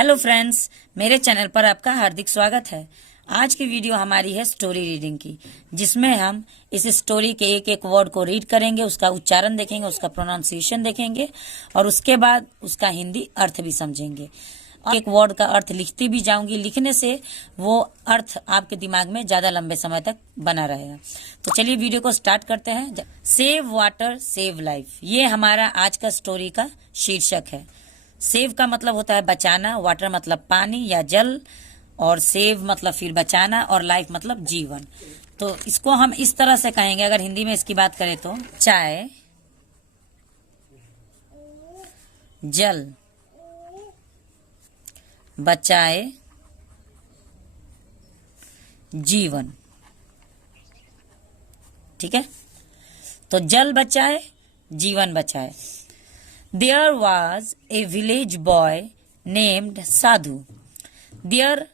Hello friends, मेरे channel पर आपका हार्दिक स्वागत है। आज की वीडियो हमारी है स्टोरी रीडिंग की, जिसमें हम इस स्टोरी के एक एक वर्ड को रीड करेंगे, उसका उच्चारण देखेंगे, उसका प्रोनाउंसिएशन देखेंगे और उसके बाद उसका हिंदी अर्थ भी समझेंगे। एक वर्ड का अर्थ लिखती भी जाऊंगी, लिखने से वो अर्थ आपके दिमाग में ज्यादा लंबे समय तक बना रहेगा। तो चलिए वीडियो को स्टार्ट करते हैं। सेव वाटर सेव लाइफ, ये हमारा आज का स्टोरी का शीर्षक है। सेव का मतलब होता है बचाना, वाटर मतलब पानी या जल, और सेव मतलब फिर बचाना, और लाइफ मतलब जीवन। तो इसको हम इस तरह से कहेंगे, अगर हिंदी में इसकी बात करें तो चाय, जल, बचाए, जीवन। ठीक है, तो जल बचाए, जीवन बचाए। There was a village boy named Sadhu. There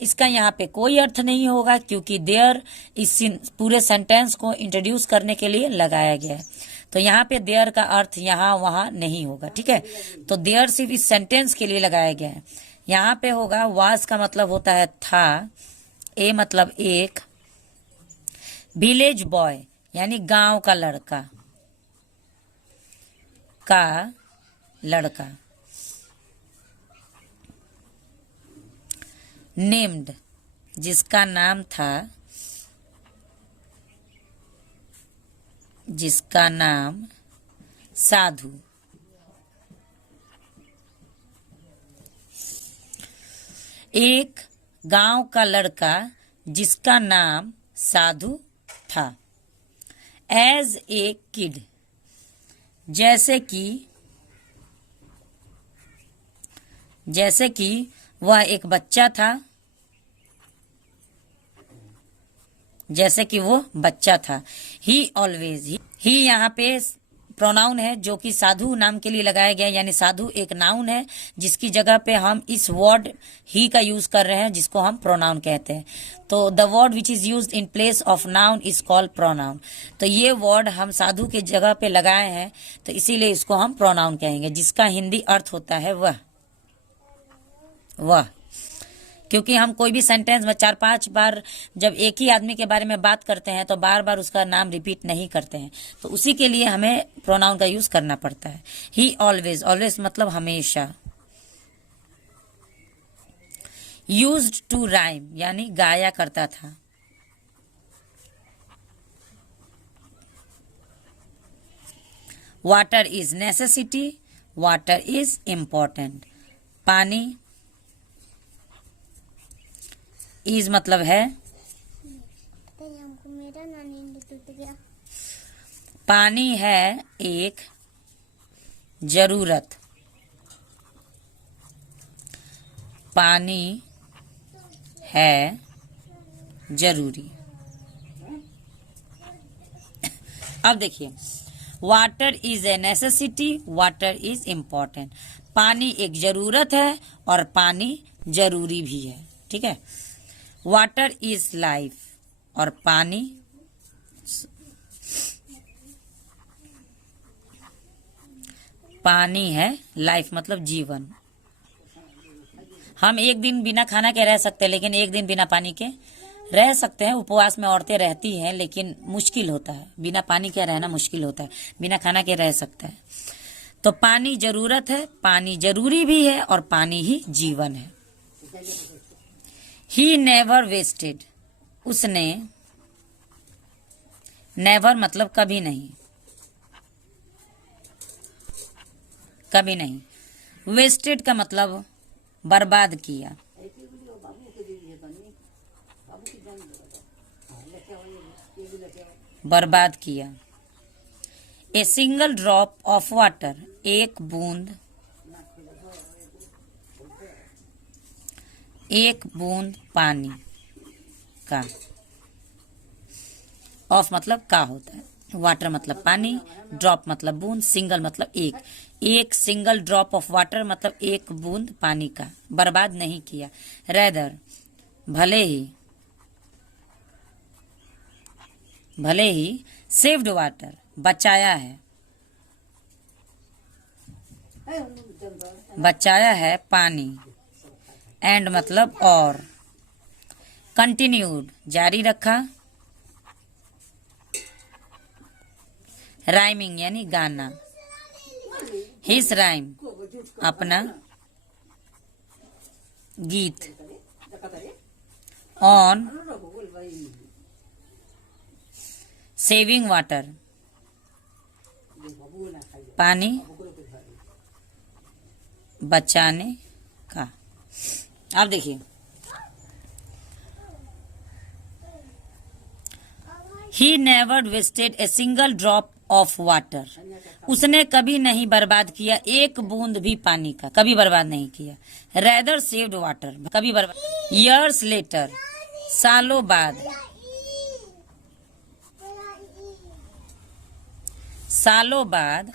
इसका यहाँ पे कोई अर्थ नहीं होगा, क्योंकि देयर इस पूरे सेंटेंस को इंट्रोड्यूस करने के लिए लगाया गया है। तो यहाँ पे देयर का अर्थ यहाँ वहां नहीं होगा। ठीक है, तो देयर सिर्फ इस सेंटेंस के लिए लगाया गया है। यहाँ पे होगा वाज का मतलब होता है था, ए मतलब एक, विलेज बॉय यानी गांव का लड़का का लड़का, नेम्ड जिसका नाम था, जिसका नाम साधु। एक गांव का लड़का जिसका नाम साधु था। एज ए किड, जैसे कि वह एक बच्चा था, जैसे कि वो बच्चा था। ही ऑलवेज, ही यहाँ पे प्रोनाउन है जो कि साधु नाम के लिए लगाया गया, यानी साधु एक नाउन है जिसकी जगह पे हम इस वर्ड ही का यूज कर रहे हैं, जिसको हम प्रोनाउन कहते हैं। तो the word which is used in place of noun is called pronoun. तो ये वर्ड हम साधु के जगह पे लगाए हैं, तो इसीलिए इसको हम प्रोनाउन कहेंगे, जिसका हिंदी अर्थ होता है वह। क्योंकि हम कोई भी सेंटेंस में 4-5 बार जब एक ही आदमी के बारे में बात करते हैं तो बार बार उसका नाम रिपीट नहीं करते हैं, तो उसी के लिए हमें प्रोनाउन का यूज करना पड़ता है। ही ऑलवेज, ऑलवेज मतलब हमेशा। यूज्ड टू राइम यानी गाया करता था। Water is necessity, water is important. पानी इज मतलब है, पानी है एक जरूरत, पानी है जरूरी। अब देखिए, water is a necessity, water is important. पानी एक जरूरत है और पानी जरूरी भी है। ठीक है, वाटर इज लाइफ, और पानी है लाइफ मतलब जीवन। हम एक दिन बिना खाना के रह सकते हैं, लेकिन एक दिन बिना पानी के रह सकते हैं। उपवास में औरतें रहती हैं, लेकिन मुश्किल होता है, बिना पानी के रहना मुश्किल होता है। बिना खाना के रह सकता है। तो पानी जरूरत है, पानी जरूरी भी है, और पानी ही जीवन है। ही नेवर वेस्टेड, उसने, नेवर मतलब कभी नहीं, कभी नहीं। वेस्टेड का मतलब बर्बाद किया। बर्बाद किया। ए सिंगल ड्रॉप ऑफ वाटर, एक बूंद, एक बूंद पानी का। ऑफ मतलब का होता है, वाटर मतलब पानी, ड्रॉप मतलब बूंद, सिंगल मतलब एक। एक सिंगल ड्रॉप ऑफ वाटर मतलब एक बूंद पानी का, बर्बाद नहीं किया। रेदर भले ही सेव्ड वाटर, बचाया है, बचाया है पानी। एंड मतलब और, कंटिन्यूड जारी रखा, राइमिंग यानी गाना, हिज राइम अपना गीत, ऑन सेविंग वाटर पानी बचाने का। अब देखिए, he never wasted a single drop of water, उसने कभी नहीं बर्बाद किया एक बूंद भी पानी का, कभी बर्बाद नहीं किया। रेदर सेव्ड वाटर, कभी बर्बाद। ईयर्स लेटर, सालों बाद, सालों बाद।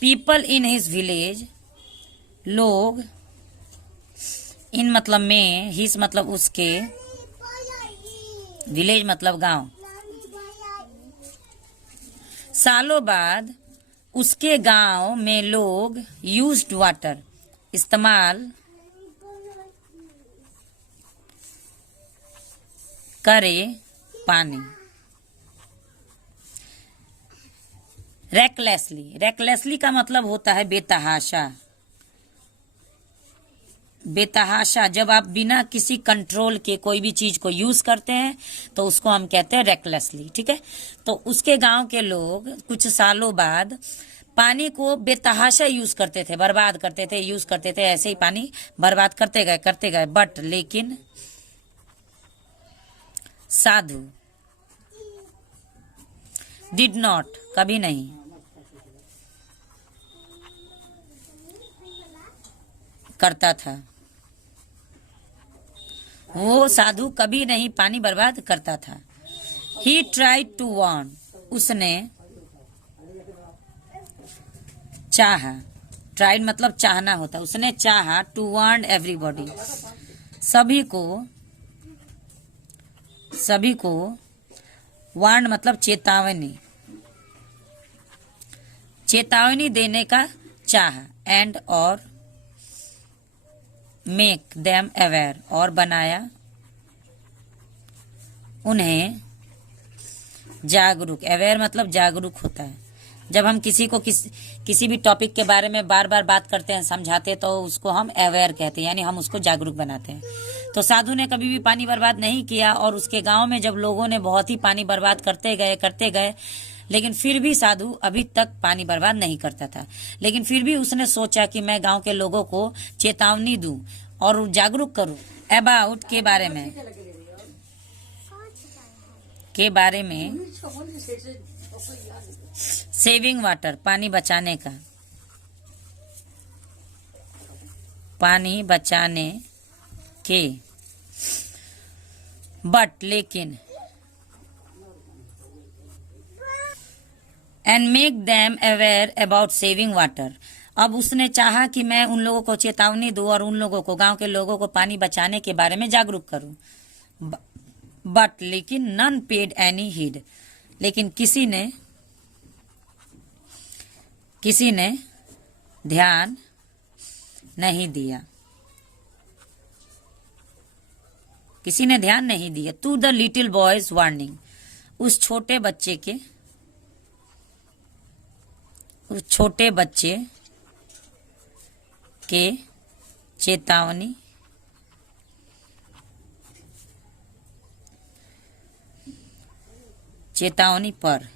पीपल इन हिज विलेज, लोग, इन मतलब में, हिज मतलब उसके, विलेज मतलब गांव। सालों बाद उसके गांव में लोग यूज्ड वाटर, इस्तेमाल करे पानी। रेकलेसली, रेकलेसली का मतलब होता है बेतहाशा। बेतहाशा, जब आप बिना किसी कंट्रोल के कोई भी चीज को यूज करते हैं तो उसको हम कहते हैं रेकलेसली, ठीक है। तो उसके गांव के लोग कुछ सालों बाद पानी को बेतहाशा यूज करते थे, बर्बाद करते थे, यूज करते थे, ऐसे ही पानी बर्बाद करते गए। बट लेकिन साधु, डिड नॉट, कभी नहीं, करता था। वो साधु कभी नहीं पानी बर्बाद करता था। ही ट्राइड टू वार्न, उसने चाहा, ट्राइड मतलब चाहना होता, उसने चाहा, टू वार्न एवरीबॉडी, सभी को, वार्न मतलब चेतावनी, चेतावनी देने का चाहा। एंड और मेक देम अवेयर, और बनाया उन्हें जागरूक। अवेयर मतलब जागरूक होता है। जब हम किसी को किसी भी टॉपिक के बारे में बार बार बात करते हैं, समझाते हैं, तो उसको हम अवेयर कहते हैं, यानी हम उसको जागरूक बनाते हैं। तो साधु ने कभी भी पानी बर्बाद नहीं किया, और उसके गांव में जब लोगों ने बहुत ही पानी बर्बाद करते गए, लेकिन फिर भी साधु अभी तक पानी बर्बाद नहीं करता था। लेकिन फिर भी उसने सोचा कि मैं गांव के लोगों को चेतावनी दूं और जागरूक करूं अबाउट के बारे में सेविंग वाटर, पानी बचाने का, पानी बचाने के। बट लेकिन, and make them aware about saving water, अब उसने चाहा कि मैं उन लोगों को चेतावनी दूं और उन लोगों को, गांव के लोगों को पानी बचाने के बारे में जागरूक करूं। बट लेकिन, नन पेड एनी हीड, लेकिन किसी ने ध्यान नहीं दिया, किसी ने ध्यान नहीं दिया। To the little boys warning, उस छोटे बच्चे के चेतावनी पर।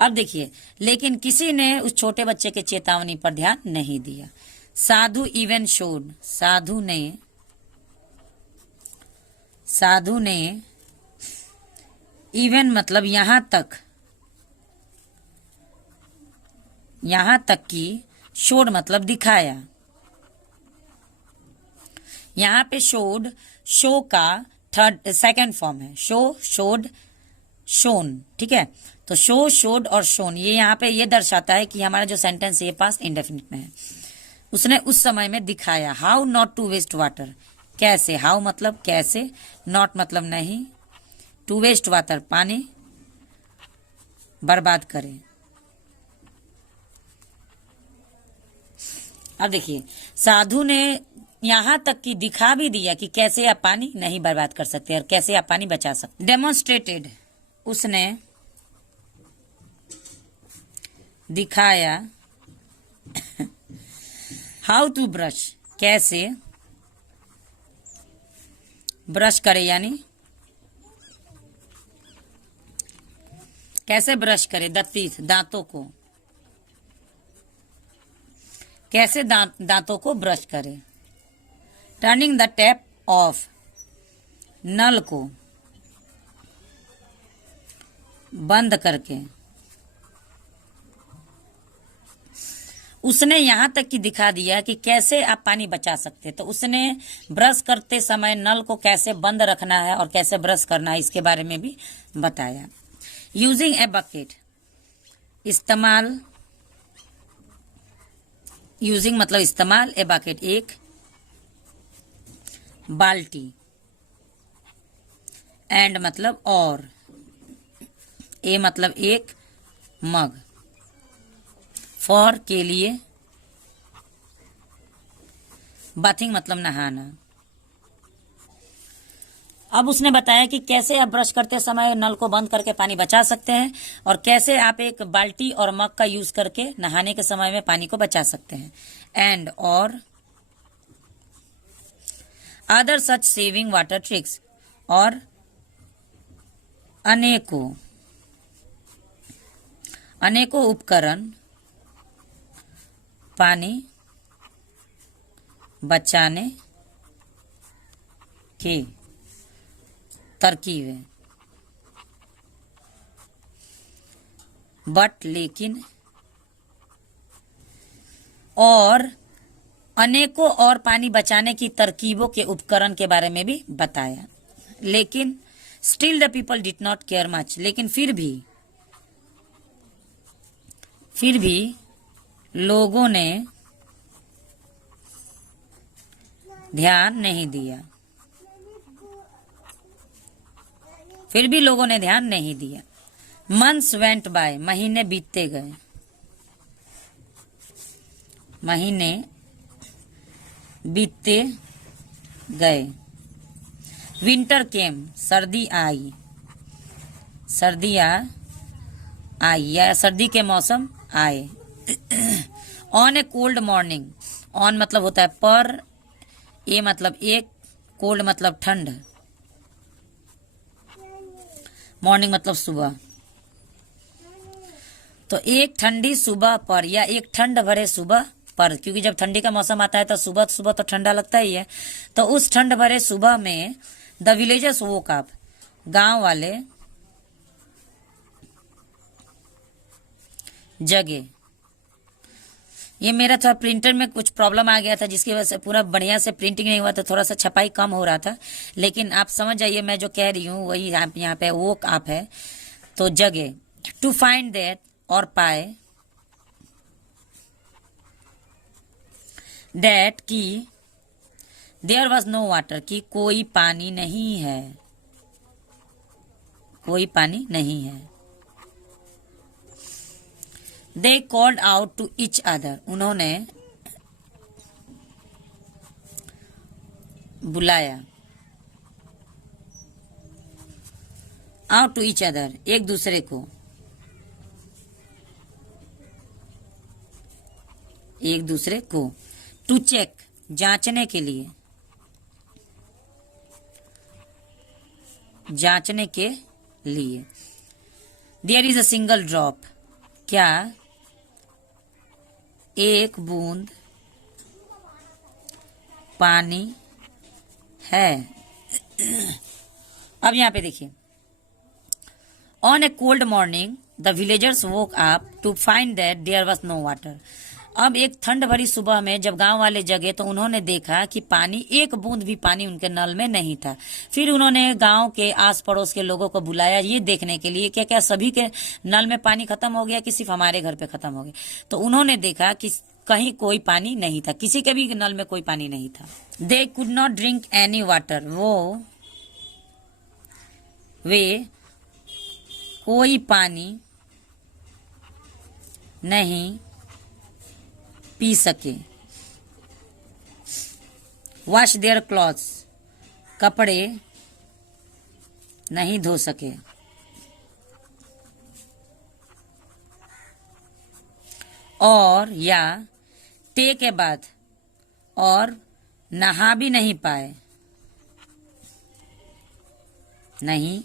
अब देखिए, लेकिन किसी ने उस छोटे बच्चे के चेतावनी पर ध्यान नहीं दिया। साधु इवन शोड, साधु ने इवन मतलब यहां तक कि, शोड मतलब दिखाया। यहां पे शोड, शो का सेकंड फॉर्म है। शो, शोड, शोन, ठीक है। तो शो, शोड और शोन, ये यहाँ पे ये दर्शाता है कि हमारा जो सेंटेंस है ये पास्ट इंडेफिनिट में है। उसने उस समय में दिखाया। How not to waste water, कैसे, हाउ मतलब कैसे, नॉट मतलब नहीं, टू वेस्ट वाटर पानी बर्बाद करें। अब देखिए, साधु ने यहाँ तक कि दिखा भी दिया कि कैसे आप पानी नहीं बर्बाद कर सकते और कैसे आप पानी बचा सकते। डेमोन्स्ट्रेटेड, उसने दिखाया, हाउ टू ब्रश, कैसे ब्रश करे, यानी कैसे ब्रश करे द टीथ, दांतों को, कैसे दांतों को ब्रश करे। टर्निंग द टैप ऑफ, नल को बंद करके। उसने यहां तक कि दिखा दिया कि कैसे आप पानी बचा सकते। तो उसने ब्रश करते समय नल को कैसे बंद रखना है और कैसे ब्रश करना है इसके बारे में भी बताया। यूजिंग ए बकेट, इस्तेमाल, यूजिंग मतलब इस्तेमाल, ए बकेट एक बाल्टी, एंड मतलब और, ए मतलब एक मग, फॉर के लिए, बाथिंग मतलब नहाना। अब उसने बताया कि कैसे आप ब्रश करते समय नल को बंद करके पानी बचा सकते हैं और कैसे आप एक बाल्टी और मग का यूज करके नहाने के समय में पानी को बचा सकते हैं। एंड और other such saving water tricks, और अनेकों उपकरण पानी बचाने की तरकीबें, बट लेकिन, और अनेकों और पानी बचाने की तरकीबों के उपकरण के बारे में भी बताया। लेकिन still the people did not care much, लेकिन फिर भी लोगों ने ध्यान नहीं दिया। फिर भी लोगों ने ध्यान नहीं दिया। मंथ्स वेंट बाय, महीने बीतते गए, महीने बीतते गए। विंटर केम, सर्दी आई, सर्दियाँ आई या सर्दी के मौसम आए। On a cold morning, on मतलब होता है पर, ए मतलब एक, कोल्ड मतलब ठंड, मॉर्निंग मतलब सुबह। तो एक ठंडी सुबह पर या एक ठंड भरे सुबह पर, क्योंकि जब ठंडी का मौसम आता है तो सुबह सुबह तो ठंडा लगता ही है। तो उस ठंड भरे सुबह में द विलेजर्स वोक अप, गांव वाले जगे। ये मेरा थोड़ा प्रिंटर में कुछ प्रॉब्लम आ गया था जिसकी वजह से पूरा बढ़िया से प्रिंटिंग नहीं हुआ था, थोड़ा सा छपाई कम हो रहा था। लेकिन आप समझ जाइए मैं जो कह रही हूँ वही यहाँ पे वोक अप है। तो जगे, टू फाइंड दैट, और पाए, दैट की, देयर वॉज नो वाटर, की कोई पानी नहीं है, कोई पानी नहीं है। They called out to each other, उन्होंने बुलाया, आउट टू ईच अदर, एक दूसरे को, एक दूसरे को, टू चेक, जांचने के लिए, जांचने के लिए। There is a single drop, क्या एक बूंद पानी है। अब यहां पे देखिए, on a cold morning the villagers woke up to find that there was no water. अब एक ठंड भरी सुबह में जब गांव वाले जगे तो उन्होंने देखा कि पानी, एक बूंद भी पानी उनके नल में नहीं था। फिर उन्होंने गांव के आस पड़ोस के लोगों को बुलाया ये देखने के लिए कि क्या सभी के नल में पानी खत्म हो गया कि सिर्फ हमारे घर पे खत्म हो गया। तो उन्होंने देखा कि कहीं कोई पानी नहीं था, किसी के भी नल में कोई पानी नहीं था। They could not drink any water, वे कोई पानी नहीं पी सके। वॉश देयर क्लॉथ्स, कपड़े नहीं धो सके। और या टेक ए बाथ, और नहा भी नहीं पाए, नहीं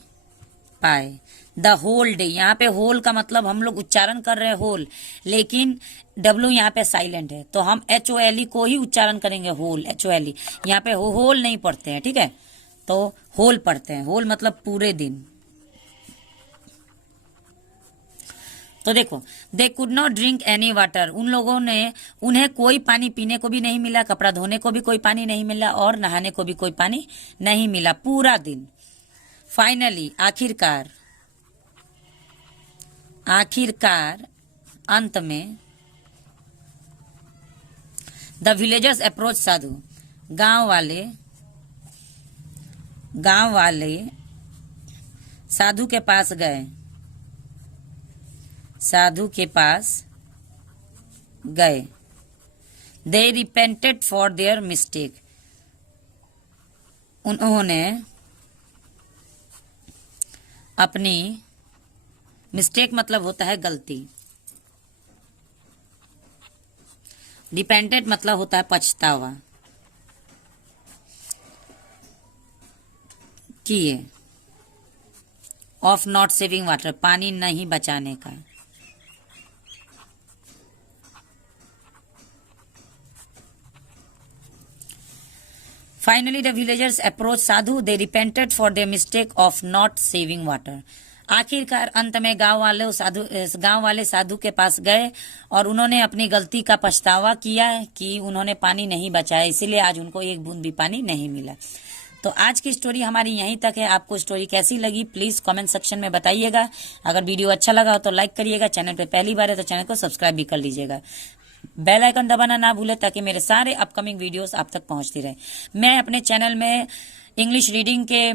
पाए। द होल डे, यहाँ पे होल का मतलब हम लोग उच्चारण कर रहे हैं होल, लेकिन डब्लू यहाँ पे साइलेंट है, तो हम HOLE को ही उच्चारण करेंगे, होल, HOLE। यहाँ पे होल नहीं पढ़ते हैं, ठीक है, तो होल पढ़ते हैं। होल मतलब पूरे दिन। तो देखो, दे could not drink any water, उन्हें कोई पानी पीने को भी नहीं मिला, कपड़ा धोने को भी कोई पानी नहीं मिला, और नहाने को भी कोई पानी नहीं मिला पूरा दिन। फाइनली, आखिरकार अंत में, द विलेजर्स अप्रोच साधु, गांव वाले साधु के पास गए। दे रिपेंटेड फॉर देयर मिस्टेक, उन्होंने अपनी, मिस्टेक मतलब होता है गलती, रिपेंटेड मतलब होता है पछतावा, किए, ऑफ नॉट सेविंग वाटर, पानी नहीं बचाने का। Finally the villagers approach Sadhu, they repented for their mistake of not saving water. आखिरकार अंत में गांव वाले साधु के पास गए और उन्होंने अपनी गलती का पछतावा किया कि उन्होंने पानी नहीं बचाया, इसीलिए आज उनको एक बूंद भी पानी नहीं मिला। तो आज की स्टोरी हमारी यहीं तक है। आपको स्टोरी कैसी लगी प्लीज कमेंट सेक्शन में बताइएगा। अगर वीडियो अच्छा लगा हो तो लाइक करिएगा, चैनल पे पहली बार है तो चैनल को सब्सक्राइब भी कर लीजिएगा। बेल आइकन दबाना ना भूले ताकि मेरे सारे अपकमिंग वीडियोस आप तक पहुंचती रहे। मैं अपने चैनल में इंग्लिश रीडिंग के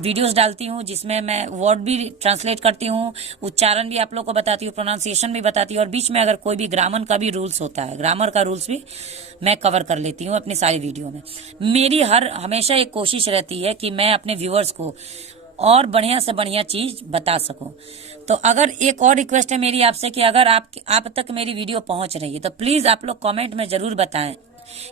वीडियोस डालती हूँ, जिसमें मैं वर्ड भी ट्रांसलेट करती हूँ, उच्चारण भी आप लोग को बताती हूँ, प्रोनाउंसिएशन भी बताती हूँ, और बीच में अगर कोई भी ग्रामर का भी रूल्स होता है, ग्रामर का रूल्स भी मैं कवर कर लेती हूँ अपनी सारी वीडियो में। मेरी हमेशा एक कोशिश रहती है कि मैं अपने व्यूअर्स को और बढ़िया से बढ़िया चीज बता सकूं। तो अगर एक और रिक्वेस्ट है मेरी आपसे कि अगर आप तक मेरी वीडियो पहुंच रही है तो प्लीज आप लोग कमेंट में जरूर बताएं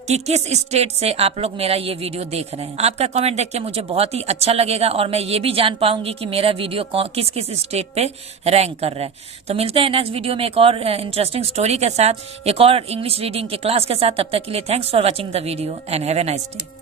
कि किस स्टेट से आप लोग मेरा ये वीडियो देख रहे हैं। आपका कमेंट देख के मुझे बहुत ही अच्छा लगेगा और मैं ये भी जान पाऊंगी कि मेरा वीडियो किस किस स्टेट पे रैंक कर रहा है। तो मिलते हैं नेक्स्ट वीडियो में एक और इंटरेस्टिंग स्टोरी के साथ, एक और इंग्लिश रीडिंग के क्लास के साथ। तब तक के लिए thanks for watching the video and have a nice day.